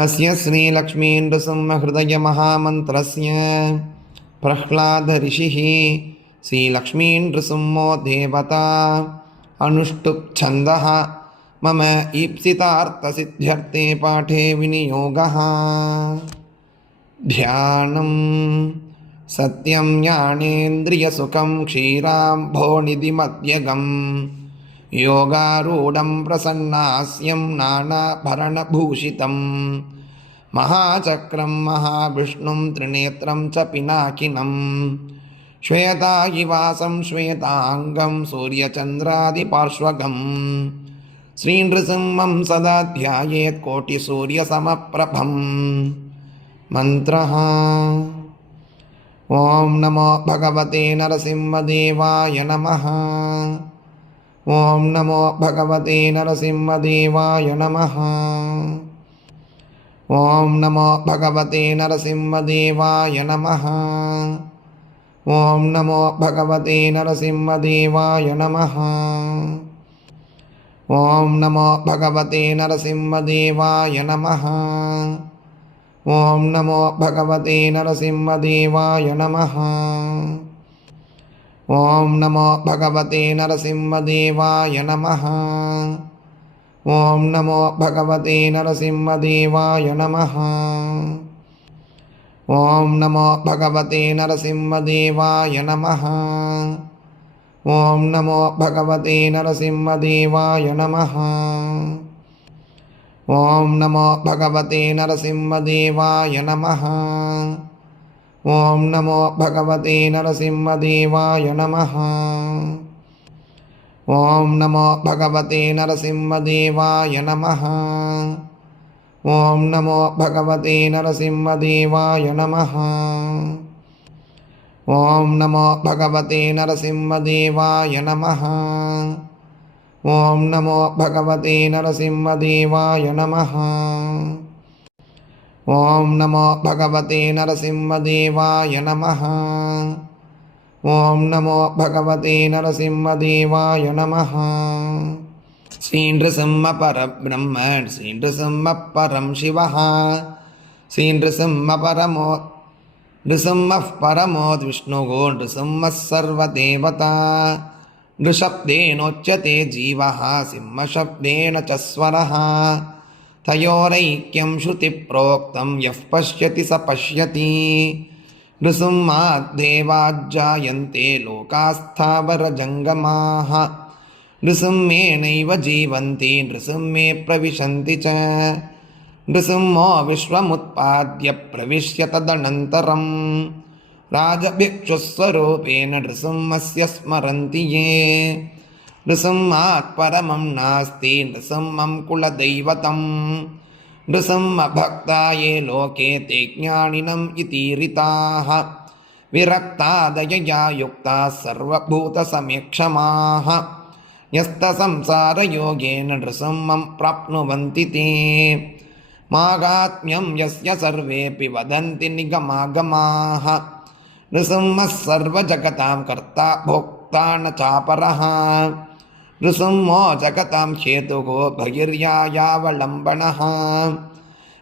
अस्य श्रीलक्ष्मीनृसिंहहृदयमहामन्त्रस्य प्रह्लादऋषिः श्रीलक्ष्मीनृसिंहो देवता अनुष्टुप्छन्दः मम ईप्सितार्थसिद्ध्यर्थे पाठे विनियोगः। ध्यानं सत्यं ज्ञानेन्द्रियसुखं क्षीराम्भोनिधिमध्यगम् యోగారూఢం ప్రసన్నాస్యం నానాభరణభూషితం మహాచక్రం మహావిష్ణుం త్రినేత్రం చ పినాకినం శ్వేతాయివాసం శ్వేతాంగం సూర్యచంద్రాదిపార్శ్వగం శ్రీనృసింహం సదా ధ్యాయేత్ కోటిసూర్యసమప్రభం మంత్ర ఓం నమో భగవతే నరసింహదేవాయ నమ ఓం నమో భగవతే నరసింహదేవాయ నమ. ఓం నమో భగవతే నరసింహదేవాయ నమ. ఓం నమో భగవతే నరసింహదేవాయ నమ. ఓం నమో భగవతే నరసింహదేవాయ నమ. ఓం నమో భగవతే నరసింహదేవాయ నమ. ఓం నమో భగవతే నరసింహదేవాయ నమ. ఓం నమో భగవతే నరసింహదేవాయ నమ. ఓం నమో భగవతే నరసింహదేవాయ నమ. ఓం నమో భగవతే నరసింహదేవాయ నమ. ఓం నమో భగవతే నరసింహదేవాయ నమ. ఓం నమో భగవతే నరసింహదేవాయ నమ. ఓం నమో భగవతే నరసింహదేవాయ నమ. ఓం నమో భగవతే నరసింహదేవాయ నమ. ఓం నమో భగవతే నరసింహదేవాయ నమ. ఓం నమో భగవతే నరసింహదేవాయ నమ. ॐ नमो भगवते नरसिंहदेवाय नमः। ॐ नमो भगवते नरसिंहदेवाय नमः। श्रीनृसिंहपरब्रह्म श्रीनृसिंहपरं शिवः। श्रीनृसिंहपरमो नृसिंहः परमोद्विष्णुः नृसिंहः सर्वदेवता नृशब्देनोच्यते जीवः सिंहशब्देन च स्वरः तयोरैक्यं श्रुतिप्रोक्तं यः पश्यति स पश्यति। नृसिंहाद्देवाज्जायन्ते लोकास्थावरजङ्गमाः। नृसिंहेनैव जीवन्ति नृसिंहे प्रविशन्ति च। नृसिंहो विश्वमुत्पाद्य प्रविश्य तदनन्तरं राजभिक्षुस्वरूपेण नृसिंहस्य स्मरन्ति ये நிருசம்மாத் பரமம் நாஸ்தி நிருசம்மம் குலதெய்வதம் நிருசம்ம பக்தாயே லோகே தே ஜானினம் இதீரிதாக விரக்தாதயா யுக்தா சர்வபூதசமீக்ஷமாக யஸ்தசம்சாரயோகேன நிருசம்மம் பிராப்னுவந்தி தே. மாகாத்மியம் யஸ்ய சர்வேபி வதந்தி நிகமாகமாக. நிருசிம்ம சர்வஜகதாம் கர்த்தா போக்தா ந சாபரஹா. नृसिंहो जगतां हेतुः बहिर्यायावलम्बनः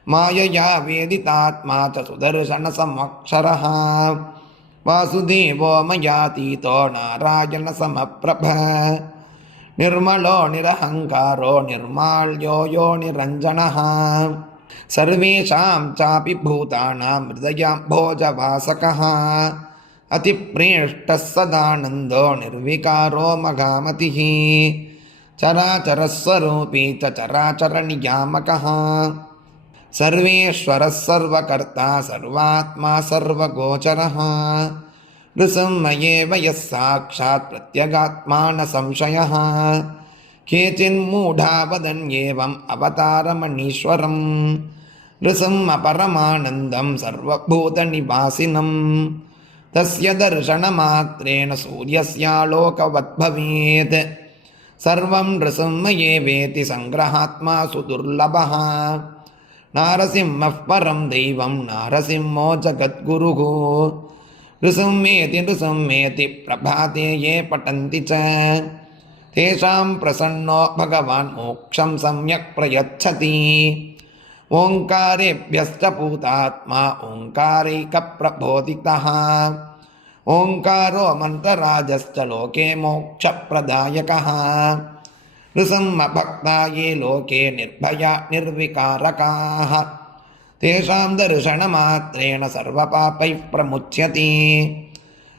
मायया वेदितात्मा च सुदर्शनसमक्षरः वासुदेवो मयातीतो नारायणसमप्रभ निर्मलो निरहङ्कारो निर्माल्यो यो निरञ्जनः सर्वेषां चापि भूतानां हृदयां भोजवासकः अतिप्रेष्टः सदानन्दो निर्विकारो मघामतिः। चराचरस्वरूपी च चराचरनियामकः सर्वेश्वरः सर्वकर्ता सर्वात्मा सर्वगोचरः। नृसिंहयेव यः साक्षात् प्रत्यगात्मा न संशयः केचिन्मूढा वदन्येवम् अवतारमणीश्वरं नृसिंहपरमानन्दं सर्वभूतनिवासिनं तस्य दर्शनमात्रेण सूर्यस्यालोकवत् भवेत् सर्वं नृसिंहये वेति सङ्ग्रहात्मा सुदुर्लभः नारसिंहः परं दैवं नारसिंहो जगद्गुरुः नृसिंहेति नृसिंहेति प्रभाते ये पठन्ति च तेषां प्रसन्नो भगवान् मोक्षं सम्यक् प्रयच्छति ஓங்காரேபியஸ்தபூதாத்மா ஓங்காரைக பிரபோதிதா ஓங்காரோ மந்தராஜஸ்ட லோகே மோக்ஷப்பிரதாயகா ரிசம்மபக்தாயே லோகே நிர்பயா நிர்விகாரகாக தேஷாம் தரிசனமாத்திரேண சர்வபாப்பை பிரமுச்சியதி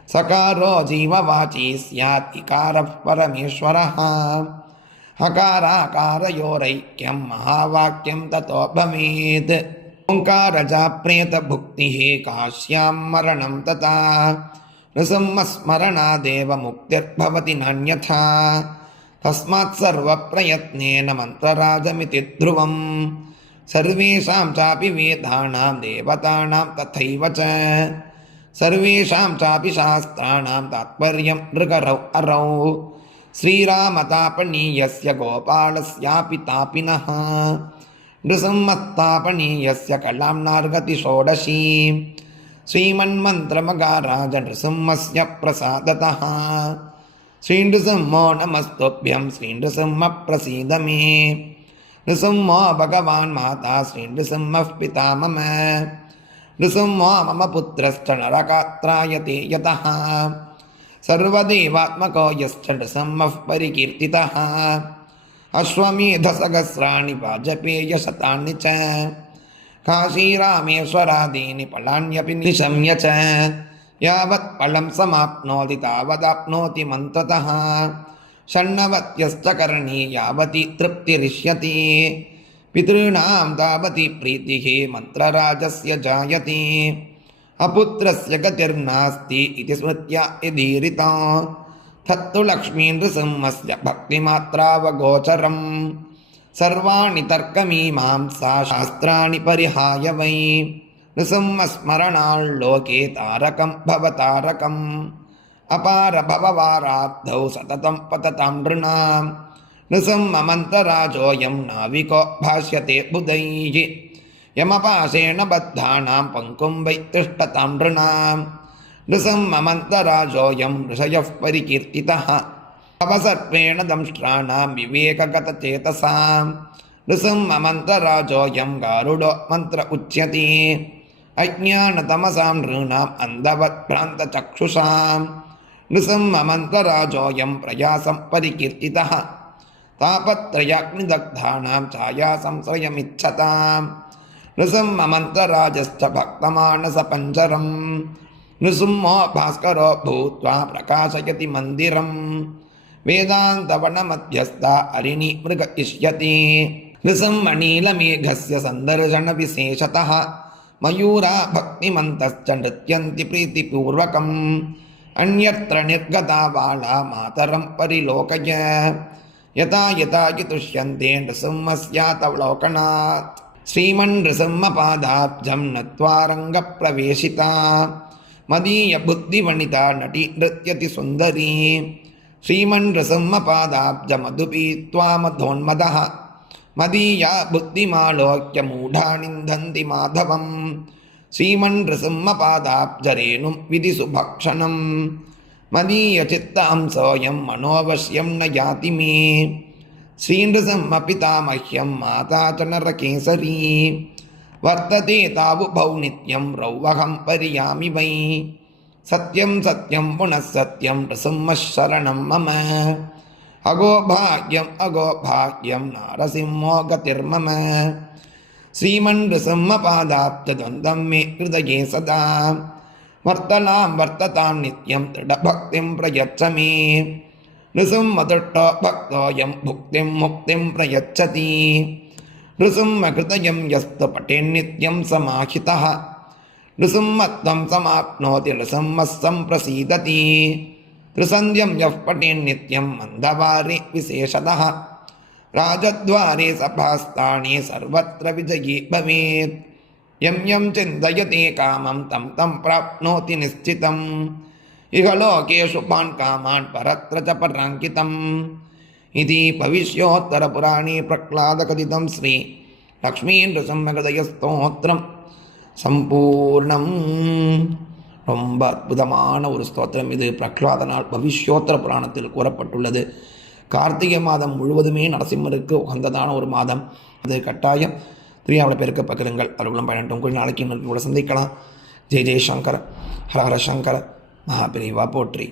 சகாரோ ஜீவவாச்சி ஸ்யாத் இகாரப் பரமேஸ்வரः हकाराकारयोरैक्यं महावाक्यं ततो भवेत् ओङ्कारजाप्रेतभुक्तिः काश्यां मरणं तथा। नृसिंहस्मरणादेव मुक्तिर्भवति नान्यथा। तस्मात् सर्वप्रयत्नेन मन्त्रराजमिति ध्रुवम्। सर्वेषां चापि वेदानां देवतानां तथैव च। सर्वेषां चापि शास्त्राणां तात्पर्यं नृकरौ अरौ श्रीरामतापनीयस्य गोपालस्यापि तापिनः नृसिंहस्तापनीयस्य कलाम्नार्गति षोडशी श्रीमन्मन्त्रमगाराज नृसिंहस्य प्रसादतः श्रीनृसिंहो नमस्तुभ्यं श्रीनृसिंह प्रसीद मे नृसिंहो भगवान् माता श्रीनृसिंहः पिता मम नृसिंहो मम पुत्रश्च नरकात्रायते यतः सर्वदेवात्मको यश्च नृसिंहः परिकीर्तितः अश्वमेधसहस्राणि वाजपेयशतानि च काशीरामेश्वरादीनि फलान्यपि निशम्य च यावत् फलं समाप्नोति तावदाप्नोति मन्त्रतः षण्णवत्यश्च करणी यावती तृप्तिरिष्यति पितॄणां तावती प्रीतिः मन्त्रराजस्य जायते అపుత్రస్య గతిర్నాస్తి ఇది స్మృత్యా ఇదీరిత తత్తు లక్ష్మీనృసింహస్య భక్తిమాత్రావగోచరం. సర్వాణి తర్కమీమాంసా శాస్త్రాన్ని పరిహాయ వై నృసింహస్మరణాల్లోకే తారకం భవతారకం అపార భవవారాబ్ధౌ సతతం పతతాం నృణాం. నృసింహమంతరాజోయం నావికో భాష్యతే బుధై. யமபாசேன பத்தானாம் பங்கும் வைத்திஷ்டதாம் நிருணாம் நிசம் மமந்தராஜோயம் ரிஷயப் பரிகீர்த்திதா அவசர்ப்பேண தம்ஷ்டானாம் விவேககதச்சேதசாம் ரிசம் மமந்தராஜோயம் காருடோ மந்திர உச்சியதி அஜானதமசாம் நூனாம் அந்தவத் பிராந்த சக்ஷுஷாம் நிசம் மமந்தராஜோயம் பிரயாசம் பரிகீர்த்திதா தாபத்ரயாக்னிதக்தானாம் சாயா சம்சயமிச்சதாம் तापत्रयाग्निदग्धानां छायासंश्रयमिच्छतां नृसिंहमन्तराजश्च भक्तमानसपञ्जरम् नृसिंहो भास्करो भूत्वा प्रकाशयति मन्दिरम् वेदान्तवनमध्यस्था अरिणि मृग इष्यति नृसिंहनीलमेघस्य सन्दर्शनविशेषतः मयूरा भक्तिमन्तश्च नृत्यन्ति प्रीतिपूर्वकम् अन्यत्र निर्गता बाला मातरं परिलोकय यथा यथा ஸ்ரீமன் ரிசம்மபாதாப்ஜம் நத்வாரங்கப்பிரவேசிதா. மதீய புத்தி வனிதா நடி நிருத்தியதி சுந்தரி. ஸ்ரீமன் ரிசம்மபாதாப்ஜ மதுபீத்வா மதோன்மத மதீயா புத்திமாலோக்கிய மூடா நிந்தந்தி மாதவம். ஸ்ரீமன் ரிசம்மபாதாப்ஜரேணும் விதி சுபக்ஷணம் மதீய சித்தாம்சோயம் மனோவசியம் ந யாதி ஸ்ரீநசம் பிதாமஹ்யம் மாதா சனரகேசரி வர்த்ததே தாவுபௌ நித்யம் ரௌவகம் பரியாமி வை சத்யம் சத்யம் புனः சத்யம் நசிம்மரணம் மம அகோபாகியம் அகோபாகியம் நாரசிம்மோ கதிர்மம ஸ்ரீமன் ரிசிம்ம பாதாப்தகந்தம் மே ஹிருதயே சதா வர்த்தனாம் வர்த்ததாம் நித்யம் திருடபக்திம் பிரயச்சமே ரிசும் மதுட்டோ பக்தோயம் புக்திம் முக்திம் பிரயச்சதி. ரிசும் மகிருதயம் யஸ்து பட்டின் நித்யம் சமாஹிதா ரிசும் மத்வம் சமாப்னோதி ரிசும் மஸ்தம் பிரசீததி. ரிசந்தியம் யஃப் பட்டின் நித்யம் மந்தவாரி விசேஷதா ராஜத்வாரி சபாஸ்தானி சர்வத்திர விஜயி பவேத். எம் எம் சிந்தயதி காமம் தம் தம் பிராப்னோதி நிச்சிதம் இக லோகேஷு காமான் பரத்ர ச பராங்கிதம் இது பவிஷ்யோத்தரபுராணி பிரக்லாதகதிதம் ஸ்ரீ லக்ஷ்மீந்திரசம்மகதயஸ்தோத்திரம் சம்பூர்ணம் ரொம்ப அற்புதமான ஒரு ஸ்தோத்திரம் இது. பிரக்லாதனால் பவிஷ்யோத்தர புராணத்தில் கூறப்பட்டுள்ளது. கார்த்திகை மாதம் முழுவதுமே நரசிம்மருக்கு உகந்ததான ஒரு மாதம். அது கட்டாயம். திரியாவளை பெருக்க பகிருங்கள். அருகுலம் பயணட்டும் நாளைக்கு கூட சந்திக்கலாம். ஜெய் ஜெய் சங்கர். ஹர ஹர சங்கர். மகாபிரிவா போற்றி.